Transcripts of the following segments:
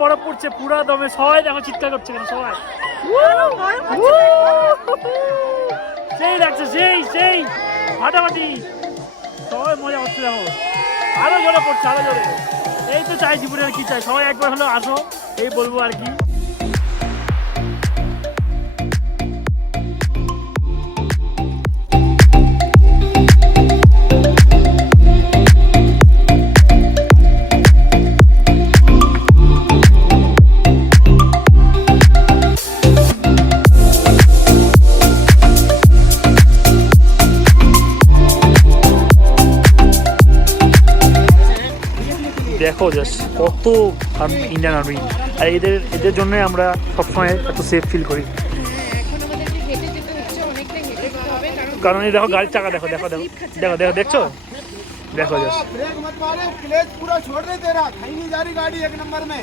বরফ পড়ছে পুরা দমে, সবাই দেখো চিৎকার করছে কেন সবাই, সেই লাগছে সেই সেই ফাটাফাটি, সবাই মজা করছে দেখো, আরো জোরে পড়ছে আরো জোরে। এই তো চাই জীবনে আর কি চাই, সবাই একবার হলো আসো এই বলবো আর কি। দেখো জাস্ট কত ইন্ডিয়ান আর্মি, আর এদের জন্য আমরা সবসময় এত সেফ ফিল করি। কারণ এই দেখো গাড়ির চাকা দেখো দেখো দেখো দেখো দেখো দেখছো, দেখো জাস্ট ब्रेक मत मारो, क्लच पूरा छोड़ दे तेरा, कहीं नहीं जा रही गाड़ी एक नंबर में,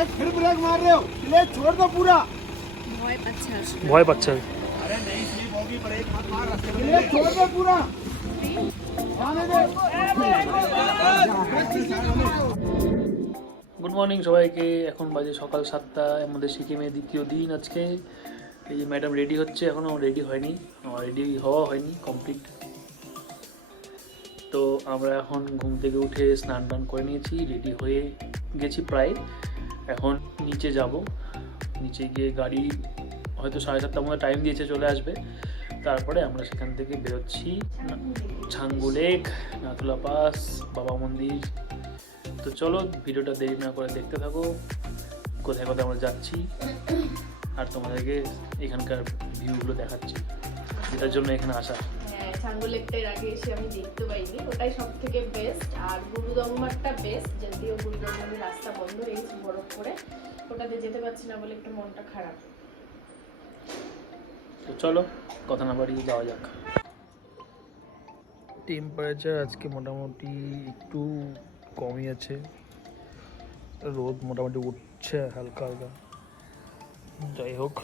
एक फिर ब्रेक मार रहे हो, क्लच छोड़ दो पूरा, ভয় পাচ্ছে। अरे नहीं स्लिप होगी, ब्रेक मत मार, क्लच छोड़ दो पूरा, आने दे। গুড মর্নিং সবাইকে, এখন বাজে সকাল 7টা, আমাদের সিকিমে দ্বিতীয় দিন আজকে। এই যে ম্যাডাম রেডি হচ্ছে, এখনও রেডি হয়নি, রেডি হওয়া হয়নি কমপ্লিট। তো আমরা এখন ঘুম থেকে উঠে স্নান টান করে নিয়েছি, রেডি হয়ে গেছি প্রায়। এখন নিচে যাব, নিচে গিয়ে গাড়ি হয়তো 7:30টার মধ্যে টাইম দিয়েছে, চলে আসবে। তারপরে আমরা সেখান থেকে বেরোচ্ছি ছাঙ্গু লেক, নাথুলা পাস, বাবা মন্দির। তো চলো ভিডিওটা দেরি না করে দেখতে থাকো, কোথায় কোথায় আমরা যাচ্ছি আর তোমাদেরকে এখানকার ভিউগুলো দেখাচ্ছি, যেটার জন্য এখানে আসা। হ্যাঁ, ছাঙ্গু লেকটা এর আগে এসে আমি দেখতে পাইনি, ওটাই সব থেকে বেস্ট। আর গুরুদম্বারটা বেস্ট, যদিও গুরুদম্বারের রাস্তা বন্ধ হয়ে গেছে বরফ করে, ওটাতে যেতে পারছি না বলে একটু মনটা খারাপ। তো চলো কথা না বাড়িয়ে যাওয়া যাক। টেম্পারেচার আজকে মোটামুটি একটু কমই আছে, রোদ মোটামুটি উঠছে হালকা হালকা। যাই হোক,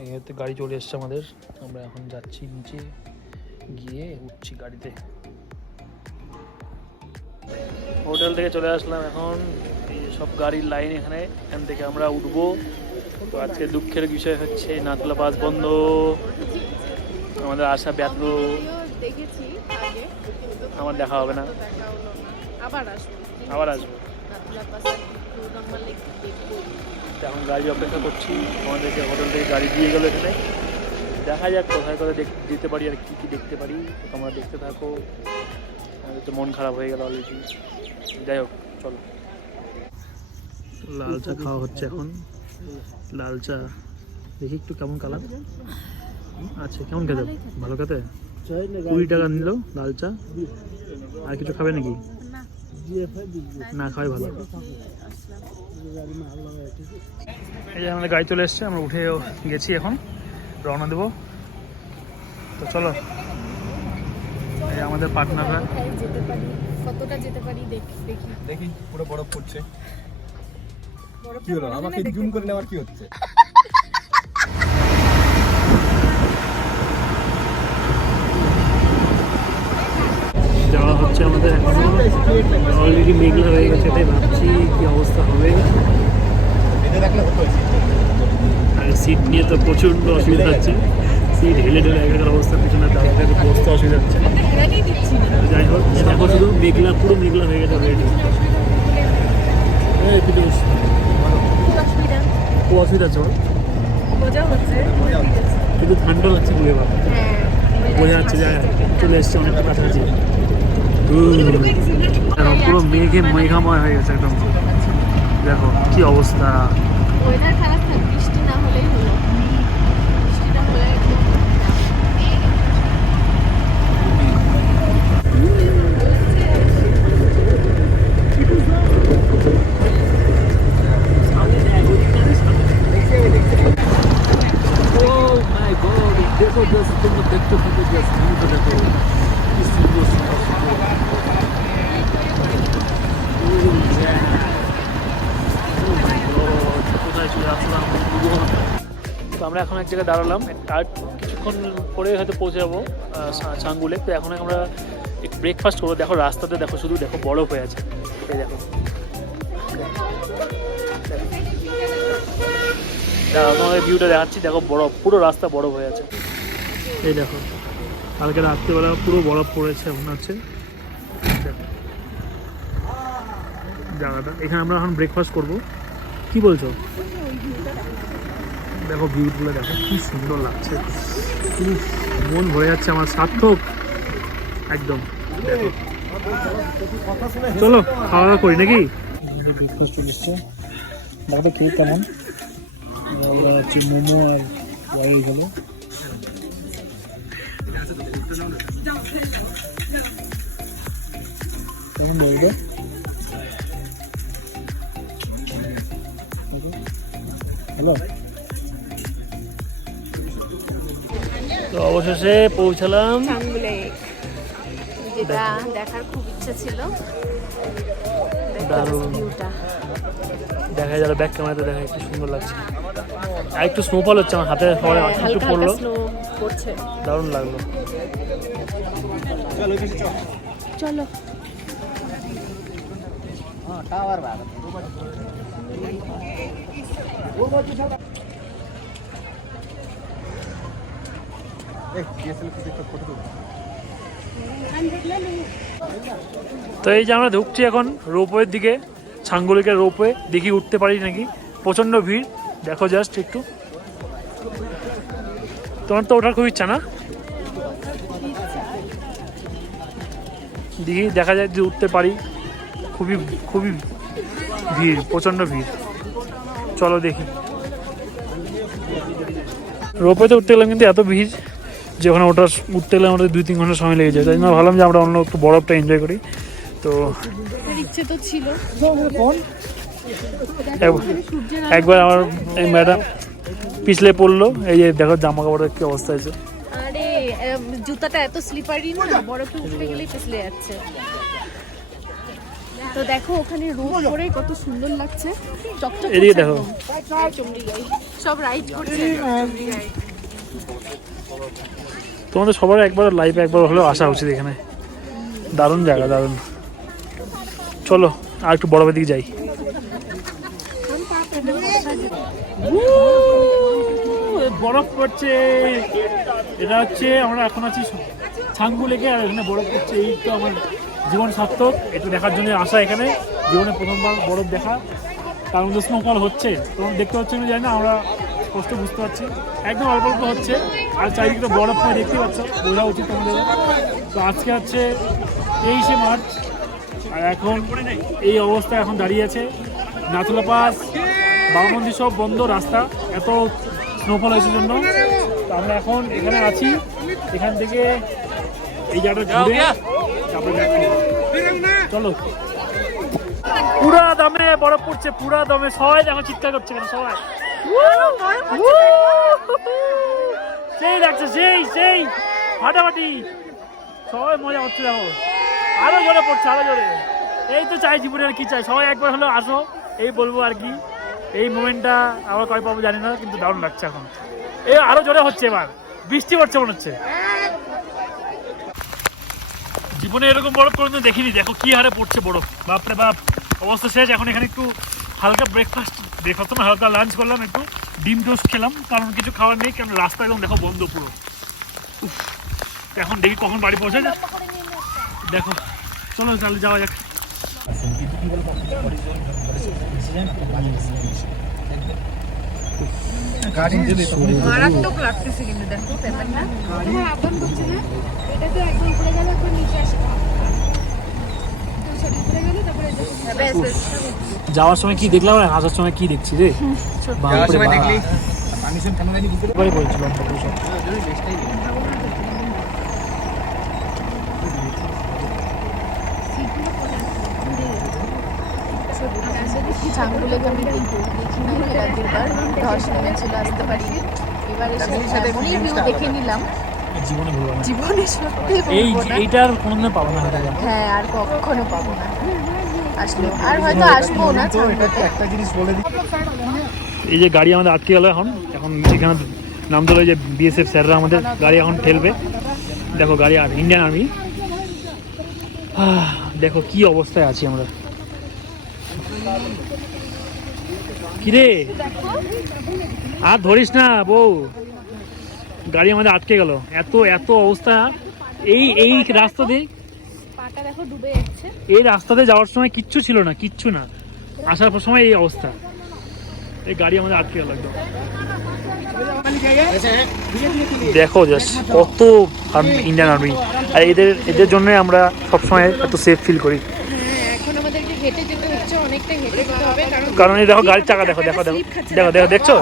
এই হতে গাড়ি চলে এসছে আমাদের, আমরা এখন যাচ্ছি নিচে গিয়ে উঠছি গাড়িতে। হোটেল থেকে চলে আসলাম, এখন এই সব গাড়ির লাইন এখান থেকে আমরা উঠবো। তো আজকে দুঃখের বিষয় হচ্ছে নাথুলা পাস বন্ধ, আমাদের আশা ব্যর্থ, দেখেছি আগে, আমার দেখা হবে না, আবার আসবো নাথুলা পাস আর গুরুদম্বার লেক দেখবো। এখন গাড়ি অপেক্ষা করছি, আমাদেরকে হোটেল থেকে গাড়ি দিয়ে গেলো এখানে। দেখা যাক কোথায় কোথায় যেতে পারি আর কী কী দেখতে পারি, তোমরা দেখতে থাকো। আমাদের তো মন খারাপ হয়ে গেল অলরেডি। যাই হোক চলো, লাল চা খাওয়া হচ্ছে এখন। লাল চা দেখি একটু কেমন কালার আচ্ছা, কেমন খেতে? ভালো খেতে। 20 টাকা নিল লাল চা। আর কিছু খাবে নাকি? না খাওয়াই ভালো। এই যে আমাদের গাড়ি চলে এসছে, আমরা উঠে গেছি, এখন রওনা দেবো। তো চলো, এই আমাদের পার্টনাররা, কতটা যেতে পারি দেখি। পুরো বরফ পড়ছে, কি হলো আমাকে জুম করে নেওয়ার কি হচ্ছে? যাওয়া হচ্ছে আমাদের, অলরেডি মেঘলা হয়ে গেছে, তাই ভাবছি কি অবস্থা হবে। আর সিট নিয়ে তো প্রচণ্ড অসুবিধা হচ্ছে, সিট হেলে ঢেলে এখানকার অবস্থা, পিছনে দাঁড়াতে বসতে অসুবিধা হচ্ছে। যাই হোক, এখন শুধু মেঘলা, পুরো মেঘলা হয়ে গেছে অলরেডি। খুব অসুবিধা হচ্ছে, কিন্তু ঠান্ডা লাগছে পুরো, বাবা বোঝা যাচ্ছে যে চলে এসছে অনেকটা কাছাকাছি। পুরো মেঘে মেঘাময় হয়ে গেছে একদম, দেখো কি অবস্থা। বৃষ্টি না হলেই হলো, বৃষ্টিটা হলে দেখো তোমরা দেখতে থাকো, দেখো কি সুন্দর সুন্দর কোথায় চলে আসলাম। তো আমরা এখন এক জায়গায় দাঁড়ালাম, আর কিছুক্ষণ পরে হয়তো পৌঁছে যাবো ছাঙ্গু লেক। তো এখন আমরা একটু ব্রেকফাস্ট করবো। দেখো রাস্তাতে দেখো, শুধু দেখো বরফ হয়ে আছে, এই দেখো তোমাদের ভিউটা দেখাচ্ছি, দেখো বরফ, পুরো রাস্তা বরফ হয়ে আছে। এই দেখো কালকে রাত্রেবেলা পুরো বরফ পড়েছে মনে হচ্ছে। দেখো জায়গাটা, এখানে আমরা এখন ব্রেকফাস্ট করবো। কি বলছো? দেখো ভিউগুলো দেখো কি সুন্দর লাগছে, খুব মন ভরে যাচ্ছে আমার, সার্থক একদম। দেখো চলো খাওয়া দাওয়া করি নাকি? ব্রেকফাস্ট চলে এসছে, দাদা খেয়ে কেমন হচ্ছে মোমো আর রাইস হলো। কেমন এটা? হ্যালো, তো অবশেষে পৌঁছালাম চাঙ্গুলে, যেটা দেখার খুব ইচ্ছা ছিল। দারুণ দেখা যাবে, ব্যাক ক্যামেরাতে দেখা একটু সুন্দর লাগছে। আর একটু স্নোফল হচ্ছে আমার হাতে, সবাই একটু পড়লো, দারুণ লাগলো। চলো তো এই যে আমরা ঢুকছি এখন রোপওয়ের দিকে, ছাঙ্গুলিকের রোপওয়ে, দেখি উঠতে পারি নাকি। প্রচণ্ড ভিড়, দেখো জাস্ট একটু। তোমার তো ওঠার খুব ইচ্ছা না? দেখি দেখা যায় যে উঠতে পারি। খুবই খুবই ভিড়, প্রচণ্ড ভিড়। চলো দেখি। রোপওয়েতে উঠতে গেলাম কিন্তু এত ভিড় যে ওখানে উঠতে গেলে আমাদের 2-3 ঘন্টা সময় লেগে যায়। তাই জন্য ভাবলাম যে আমরা অন্য একটু বরফটা এনজয় করি। তো ইচ্ছে তো ছিল, একবার আমার এই ম্যাডাম পিছলে পড়লো, এই যে দেখো জামা কাপড়ের কি অবস্থা আছে। আরে জুতাটা এত স্লিপারি না, বরফে উঠতে গেলেই পিছলে যাচ্ছে। তো দেখো ওখানে রোদ করে কত সুন্দর লাগছে, চকচক। এদিকে দেখো, সব রাইড করছে। তোমাদের সবার একবার লাইফে একবার হলেও আসা উচিত এখানে, দারুণ জায়গা, দারুণ। চলো আর একটু বরফের দিকে যাই। বরফ পড়ছে, এটা হচ্ছে আমরা এখন আছি ছাঙ্গু লেকে, আর এখানে বরফ পড়ছে। এই তো আমার জীবন সার্থক, এটা দেখার জন্য আসা এখানে, জীবনে প্রথমবার বরফ দেখা। তার মধ্যে স্নোফল হচ্ছে, তোমার দেখতে হচ্ছে না জানি না, আমরা স্পষ্ট বুঝতে পারছি একদম অল্প অল্প হচ্ছে। আর চারিদিকে বরফ পরে দেখতে পাচ্ছ, বোঝা উচিত তোমাদের। তো আজকে হচ্ছে 23শে মার্চ, আর এখন এই অবস্থা এখন দাঁড়িয়ে আছে। নাথুলা পাস, বাবা মন্দির সব বন্ধ, রাস্তা এত স্নোফল হয়েছে জন্য। তো আমরা এখন এখানে আছি, এখান থেকে এই জায়গাটা ঘুরে তারপরে ব্যাক করবো। চলো। পুরা দমে বরফ পড়ছে, পুরা দমে, সবাই দেখো চিৎকার করছে কেন, সবাই সেই লাগছে, সেই সেই ফাটাফাটি, সবাই মজা হচ্ছে। দেখো আরো জোরে পড়ছে, আরো জোরে। এই তো চাই জীবনে, আর কি চাই, সবাই একবার হলেও আসো, এই বলবো আর কি। এই মোমেন্টটা আবার কয় পাবো জানি না, কিন্তু দারুণ লাগছে এখন। এই আরো জোরে হচ্ছে, এবার বৃষ্টি পড়ছে মনে হচ্ছে। জীবনে এরকম বরফ কোনোদিন দেখিনি, দেখো কি হারে পড়ছে বরফ, বাপরে বাপ, অবস্থা শেষ। এখন এখানে একটু হালকা ব্রেকফাস্ট না, হালকা লাঞ্চ করলাম, একটু ডিম টোস্ট খেলাম, কারণ কিছু খাওয়ার নেই, কারণ রাস্তা একদম দেখো বন্ধ পুরো। এখন দেখি কখন বাড়ি পৌঁছে যায়, দেখো। চলো তাহলে যাওয়া যাক। মারাত্মক লাগতেছে কিন্তু দেখো ব্যাপারটা। হ্যাঁ আপন করছে না, এটা তো একদম পড়ে গেল, এখন নিচে আসে, পড়ে গেল, তারপরে যাওয়ার সময় কি দেখলাম আর আসার সময় কি দেখছি রে, দেখলি বলছিলাম। ছাঙ্গুলেকে আমি দেখি না, এর দুবার ধস নেমেছিল, আসতে পারিনি। এবার এসে এমনই ভিউ দেখে নিলাম, জীবনে সত্যি এইটার কোনোদিন পাবো না। হ্যাঁ আর কখনো পাবো না, আসলো আর হয়তো আসবো না। একটা জিনিস বলে দিই, এই যে গাড়ি আমাদের আটকে গেল, এখন এখানে নাম দিল যে বিএসএফ স্যাররা আমাদের গাড়ি এখন ঠেলবে। দেখো গাড়ি, আর ইন্ডিয়ান আর্মি, দেখো কি অবস্থায় আছি আমরা। কিরে আর ধরিস না বউ, গাড়ি আমাদের আটকে গেল। এত এত অবস্থা এই এই রাস্তা দিয়ে, পাটা দেখো ডুবে যাচ্ছে। এই রাস্তাতে যাওয়ার সময় কিচ্ছু ছিল না, কিচ্ছু না, আসার পর সময় এই অবস্থা, এই গাড়ি আমাদের আটকে গেল একদম। দেখো জাস্ট কত ইন্ডিয়ান আর্মি, আর এদের জন্য আমরা সবসময় এত সেফ ফিল করি। এখন আমাদেরকে হেঁটে যেতে হচ্ছে, অনেকটা হেঁটে যেতে হবে কারণ এই দেখো গাড়ির চাকা, দেখো দেখো দেখো দেখো দেখো দেখছো,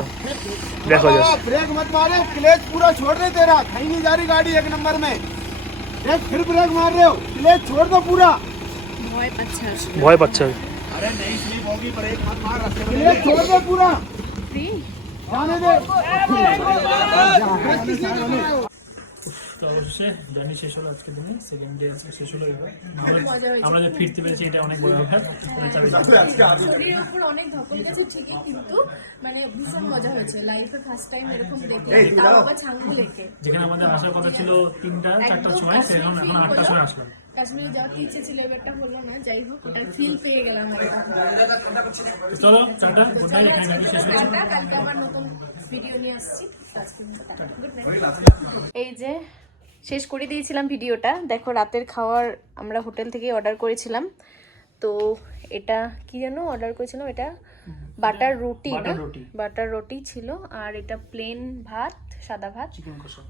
দেখো জাস্ট ब्रेक मत मारे, क्लेच पूरा छोड़ दे तेरा, कहीं नहीं जा रही गाड़ी एक नंबर में। देख फिर ब्रेक मार रहे हो, क्लेच छोड़ दो पूरा। ভয় পাচ্ছে। ভয় পাচ্ছে। अरे नहीं स्लिप होगी, ब्रेक मत मार, क्लेच छोड़ दो पूरा, जाने दे। অবশেষে জার্নি শেষ হলো, আজকের দিনে সেকেন্ড ডে শেষ হলো। এবার আমরা যে ফিরতে পেরেছি এটা অনেক বড় ব্যাপার। শরীরের উপর অনেক ধকল গেছে ঠিকই, কিন্তু মানে ভীষণ মজা হয়েছে। লাইফে ফার্স্ট টাইম এরকম দেখলাম, তাও আবার ছাঙ্গুলেকে। যেখানে আমাদের আসার কথা ছিল 3টা 4টার সময়, সেখানে এখন 8টার সময় আসলাম। কাশ্মীরে যাওয়ার ইচ্ছে ছিল, এবারটা হলো না, যাই হোক ওটার ফিল পেয়ে গেলাম। চলো টাটা, গুড নাইট, এখানে জার্নি শেষ হচ্ছে। কালকে আবার নতুন ভিডিও নিয়ে আসছি। এই যে শেষ করে দিয়েছিলাম ভিডিওটা। দেখো রাতের খাওয়ার আমরা হোটেল থেকে অর্ডার করেছিলাম। তো এটা কি যেন অর্ডার করেছিলাম, এটা বাটার রুটি না, বাটার রুটি ছিল, আর এটা প্লেন ভাত, সাদা ভাত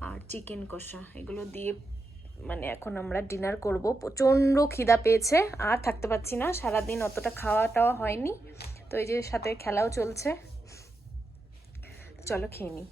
আর চিকেন কষা, এগুলো দিয়ে মানে এখন আমরা ডিনার করব। প্রচণ্ড খিদা পেয়েছে, আর থাকতে পারছি না, সারাদিন অতটা খাওয়া টাওয়া হয়নি। তো এই যে সাথে খেলাও চলছে, চলো খেয়ে নিই।